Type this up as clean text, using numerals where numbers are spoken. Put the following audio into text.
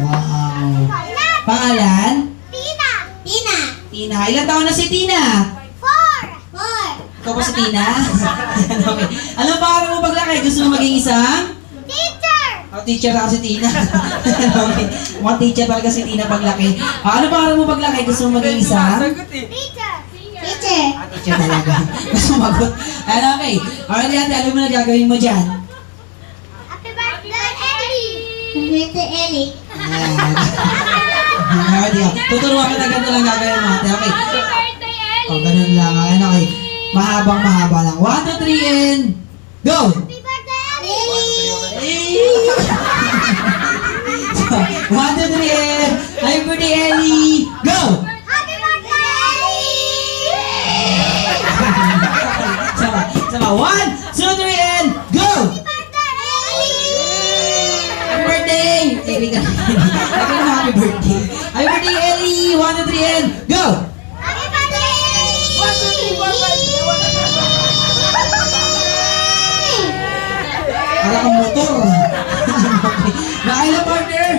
Wow. Pangalan? Tina. Tina. Tina. Ilang taon na si Tina? 4. Ikaw pa si Tina? Okay. Anong pangarap mo paglaki? Gusto mo maging isang? Teacher. Oh, teacher ako si Tina. Okay. Mukhang teacher talaga si Tina paglaki. Ano pangarap mo paglaki? Gusto mo maging isang? Teacher. Teacher. Teacher talaga. Sumagot. Okay. Alright, ate, alam mo na gagawin mo dyan. Happy birthday, Ellie. Happy birthday, Ellie. Ayan. Alright, tuturuan kita ganito lang gagawin mo, ate. Okay. Happy birthday, Ellie. O, ganun lang. Ayan, okay. Mahaba lang. 1, 2, 3, and go! Happy birthday, Ellie. Hey! 1, 2, 3, and happy birthday, Ellie! Go! Happy birthday, Ellie. Sama. 1, 2, 3, and go! Happy birthday! Ellie ka. Happy birthday. Happy birthday, Ellie! 1, 2, 3, and go! Happy birthday, Ellie. 1, 2, 3, 4, 5, 6, 7, 8, 9, 10. Para kang motor. Nakailan partner?